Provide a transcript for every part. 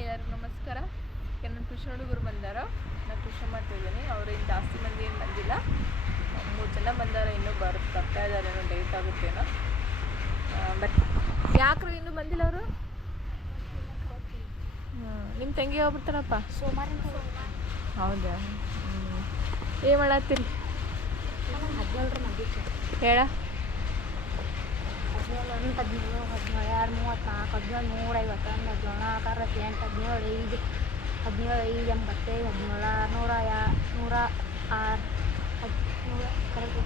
ಎಲ್ಲರಿಗೂ ನಮಸ್ಕಾರ. ನನ್ನ ಟ್ಯೂಷನ್ ಹುಡುಗರು ಬಂದಾರ. ನಾನು ಟ್ಯೂಷನ್ ಮಾಡ್ತಿದ್ದೀನಿ ಅವರು ಇನ್ನು ಜಾಸ್ತಿ ಮಂದಿ ಏನು ಬಂದಿಲ್ಲ. ಮೂರು ಜನ ಬಂದಾರ ಇನ್ನೂ ಬರ್ ಬರ್ತಾ ಇದ್ದಾರೆ. ಏನೋ. ಲೇಟ್ ಆಗುತ್ತೇನೋ ಬಟ್ ಯಾಕ್ರು ಇನ್ನೂ ಬಂದಿಲ್ಲ ಅವರು? ನಿಮ್ಮ ತಂಗಿ ಹೋಗ್ಬಿಡ್ತಾರಪ್ಪ ಸೋಮವಾರ ಹೌದಾ? ಏನು ಮಾಡತ್ತೀರಿ? ಹೇಳ. ಹದಿನೇಳು ಒಂದು ಹದಿನೇಳು ಹದಿನೇಳು ಎರಡು ಮೂವತ್ತ್ನಾಲ್ಕು ಹದಿನೇಳು ನೂರ ಐವತ್ತೊಂದು ಹದಿನೇಳು ನಾಲ್ಕು ಅರವತ್ತೆಂಟು ಹದಿನೇಳು ಐದು ಹದಿನೇಳು ಐದು ಎಂಬತ್ತೈದು ಹದಿನೇಳು ಆರು ನೂರ ಯಾ ನೂರ ಆರು ಹದಿನೇಳು ಕರೆಕ್ಟ್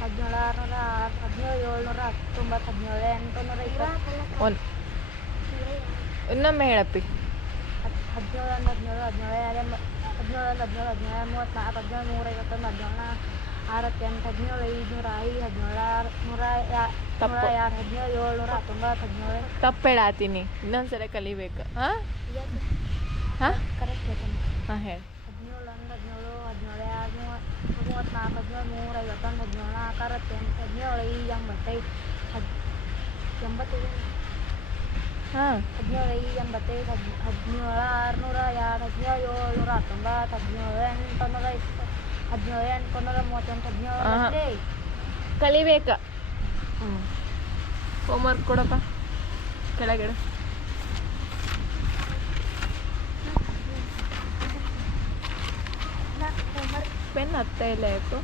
ಹದಿನೇಳು ಆರುನೂರ ಆರು ಹದಿನೇಳು ಏಳ್ನೂರ ಹತ್ತೊಂಬತ್ತು ಹದಿನೇಳು ಎಂಟುನೂರ ಇಪ್ಪತ್ತು ಒಂದು ಇನ್ನೊಮ್ಮೆ ಹೇಳಪ್ಪಿ ಹದ್- ಹದಿನೇಳು ಒಂದು ಹದಿನೇಳು ಹದಿನೇಳು ಎರಡು ಹದಿನೇಳು ಒಂದು ಹದಿನೇಳು ಹದಿನೇಳು ಮೂವತ್ತ್ನಾಲ್ಕು ಹದಿನೇಳು ನೂರ ಐವತ್ತೊಂದು ಹದಿನೇಳು ಅರವತ್ತೆಂಟು ಹದಿನೇಳು ಐದುನೂರ ಐದು ಹದಿನೇಳು ಆರು ನೂರ. ನೂರ ಹದಿನೇಳು ಏಳ್ನೂರ ಹತ್ತೊಂಬತ್ತು ಹದಿನೇಳು ಕಲಿಬೇಕು ಹಾಂ ಹಾಂ ಕರೆಕ್ಟ್ ಹೇಳ್ತೀನಿ ಹಾಂ ಹೇಳಿ ಹದಿನೇಳು ಒಂದು ಹದಿನೇಳು ಹದಿನೇಳು ಎರಡು ಮೂವತ್ತು ಮೂವತ್ತ್ನಾಲ್ಕು ಹದಿನೇಳು ನೂರ ಐವತ್ತೊಂದು ಹದಿನೇಳು ನಾಲ್ಕು ಅರವತ್ತೆಂಟು ಹದಿನೇಳು ಐದು ಎಂಬತ್ತೈದು ಹದ್ ಎಂಬತ್ತೈದು ಹಾಂ ಹದಿನೇಳು ಐದು ಎಂಬತ್ತೈದು ಹದ್ ಹದಿನೇಳು ಆರುನೂರ ಎರಡು ಹದಿನೇಳು ಏಳ್ನೂರ ಹತ್ತೊಂಬತ್ತು ಹದಿನೇಳು ಎಂಟುನೂರ ಇಪ್ಪತ್ತು ಹದಿನೇಳು ಎಂಟುನೂರ ಮೂವತ್ತೆಂಟು ಹದಿನೇಳು ಆಹಾ. ಎಂಬತ್ತೈದು ಕಲಿಬೇಕು ಹ್ಞೂ ಹೋಮ್ವರ್ಕ್ ಕೊಡಪ್ಪ ಕೆಳಗಡೆ ಪೆನ್ ಹತ್ತ ಇಲ್ಲ ಯಾಕೋ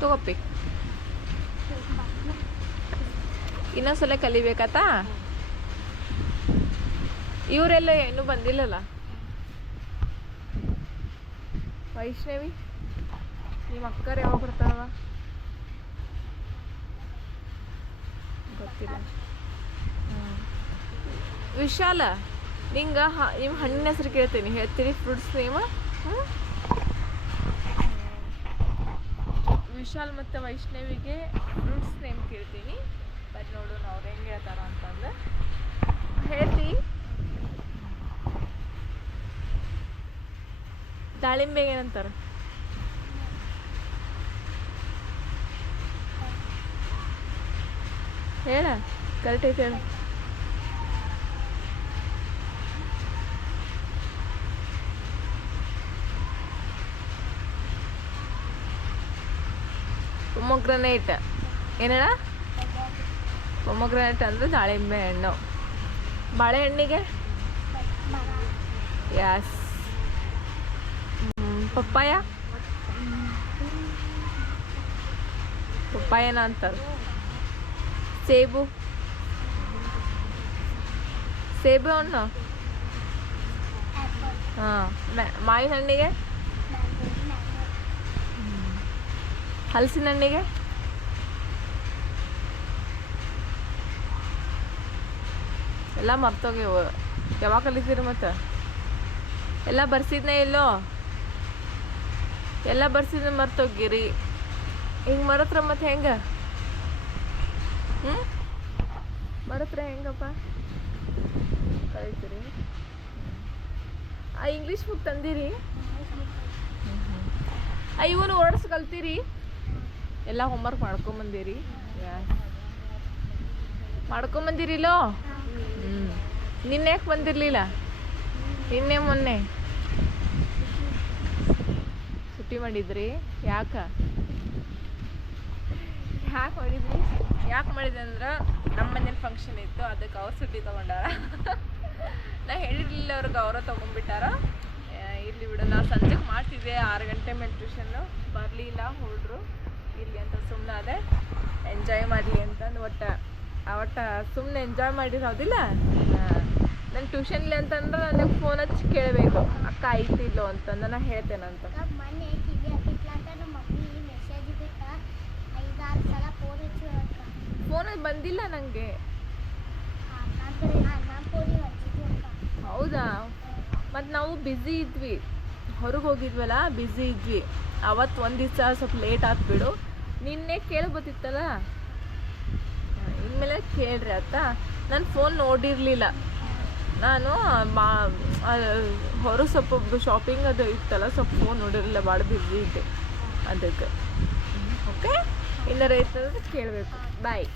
ತಗೋಪಿ ಇನ್ನೊಂದ್ಸಲ ಕಲಿಬೇಕಾತಾ? ಇವರೆಲ್ಲ ಇನ್ನೂ ಬಂದಿಲ್ಲಲ್ಲ? ವೈಷ್ಣವಿ ನಿಮ್ಮ ಅಕ್ಕರ್ ಯಾವಾಗ ಬರ್ತಾವ ಗೊತ್ತಿಲ್ಲ. ವಿಶಾಲ, ನಿಂಗೆ ನಿಮ್ ನಿಮ್ಮ ಹಣ್ಣಿನ ಹೆಸರು ಕೇಳ್ತೀನಿ. ಹೇಳ್ತೀರಿ ಫ್ರೂಟ್ಸ್ ನೇಮ್ ವಿಶಾಲ್ ಮತ್ತು ವೈಷ್ಣವಿಗೆ ಫ್ರೂಟ್ಸ್ ನೇಮ್ ಕೇಳ್ತೀನಿ. ಬಟ್ ನೋಡೋಣ ಅವ್ರು ಹೆಂಗೆ ಹೇಳ್ತಾರ ಅಂತಂದು ಹೇಳ್ತಿ ದಾಳಿಂಬೆಗೆ ಏನಂತಾರ? ಹೇಳ ಕರೆಕ್ಟ್ ಐತೆ ಹೇಳ ಪೊಮೊಗ್ರನೇಟ್ ಏನೇಳ ಪೊಮೊಗ್ರನೇಟ್ ಅಂದ್ರೆ ದಾಳಿಂಬೆ ಹಣ್ಣು. ಬಾಳೆಹಣ್ಣಿಗೆ ಯಸ್ ಪಪ್ಪಾಯ? ಪಪ್ಪಾಯನ ಅಂತಾರೆ. ಸೇಬು? ಸೇಬು ಹಣ್ಣು? ಹಾಂ ಮಾವಿನ ಹಣ್ಣಿಗೆ? ಹಲಸಿನ ಹಣ್ಣಿಗೆ? ಎಲ್ಲ ಮರ್ತೋಗ್ಯವು ಯಾವಾಗ ಕಲಿತೀರಿ ಮತ್ತೆ? ಎಲ್ಲ ಬರ್ಸಿದ್ನೇ ಇಲ್ಲೋ ಎಲ್ಲ ಬರ್ಸಿದ್ರೆ ಮರ್ತೋಗಿರಿ. ಹಿಂಗೆ ಮರತ್ರ ಮತ್ತೆ ಹೆಂಗೆ? ಹ್ಞೂ ಮರತ್ರ ಹೆಂಗಪ್ಪ? ಕಲಿತೀರಿ ಆ ಇಂಗ್ಲೀಷ್ ಬುಕ್ ತಂದಿರಿ. ಆ ಇವನು ವರ್ಡ್ಸ್ ಕಲ್ತೀರಿ. ಎಲ್ಲ ಹೋಮ್ವರ್ಕ್ ಮಾಡ್ಕೊಂಬಂದಿರಿ. ಮಾಡ್ಕೊಂಬಂದಿರಿಲೋ ಹ್ಞೂ ನಿನ್ನೆ ಯಾಕೆ ಬಂದಿರಲಿಲ್ಲ? ನಿನ್ನೆ ಮೊನ್ನೆ. ಸುಟ್ಟಿ ಮಾಡಿದ್ರಿ? ಯಾಕ? ಯಾಕೆ ಮಾಡಿದ್ರಿ? ಯಾಕೆ ಮಾಡಿದೆ ಅಂದ್ರೆ ನಮ್ಮ ಮನೇಲಿ ಫಂಕ್ಷನ್ ಇತ್ತು, ಅದಕ್ಕೆ ಅವ್ರು ಸುಟ್ಟಿ ತೊಗೊಂಡಾರ. ನಾ ಹೇಳಿರ್ಲಿಲ್ಲ ಅವ್ರಿಗೆ ಅವರ ತೊಗೊಂಡ್ಬಿಟ್ಟಾರ. ಇಲ್ಲಿ ಬಿಡು ನಾ ಸಂಜೆಗೆ ಮಾಡ್ತಿದ್ದೆ, ಆರು ಗಂಟೆ ಮೇಲೆ ಟ್ಯೂಷನ್ನು ಬರಲಿಲ್ಲ ಹುಡ್ರು ಇಲ್ಲಿ ಅಂತ ಸುಮ್ಮನೆ ಅದೇ. ಎಂಜಾಯ್ ಮಾಡಲಿ ಅಂತಂದು ಒಟ್ಟು ಒಟ್ಟು ಸುಮ್ಮನೆ ಎಂಜಾಯ್ ಮಾಡಿರೋದಿಲ್ಲ? ನನ್ನ ಟ್ಯೂಷನ್ಲಿ ಅಂತಂದ್ರೆ ನನಗೆ ಫೋನ್ ಹಚ್ಚಿ ಕೇಳಬೇಕು. ಅಕ್ಕ ಐತಿಲ್ಲೋ ಅಂತಂದು ನಾ ಹೇಳ್ತೇನಂತ ಫೋನ್ ಬಂದಿಲ್ಲ ನನಗೆ ನಾನು ಹೌದಾ? ಮತ್ತು ನಾವು ಬ್ಯುಸಿ ಇದ್ವಿ. ಹೊರಗೆ ಹೋಗಿದ್ವಲ್ಲ ಬ್ಯುಸಿ ಇದ್ವಿ. ಅವತ್ತು ಒಂದು ದಿವಸ ಸ್ವಲ್ಪ ಲೇಟ್ ಆತ್ಬಿಡು ನಿನ್ನೆ ಕೇಳ್ಬೋತಿತ್ತಲ್ಲ ಇನ್ಮೇಲೆ ಕೇಳ್ರಿ ಆಯ್ತಾ ನಾನು ಫೋನ್ ನೋಡಿರಲಿಲ್ಲ. ನಾನು ಮಾ ಹೊರ ಸ್ವಲ್ಪ ಶಾಪಿಂಗ್ ಅದು ಇತ್ತಲ್ಲ, ಸ್ವಲ್ಪ ಫೋನ್ ನೋಡಿರಲಿಲ್ಲ ಭಾಳ ಬಿಸಿ ಇದ್ದೆ. ಅದಕ್ಕೆ. ಓಕೆ ಏನಾರ ಇತ್ತಂದ್ರೆ ಕೇಳಬೇಕು. ಬಾಯ್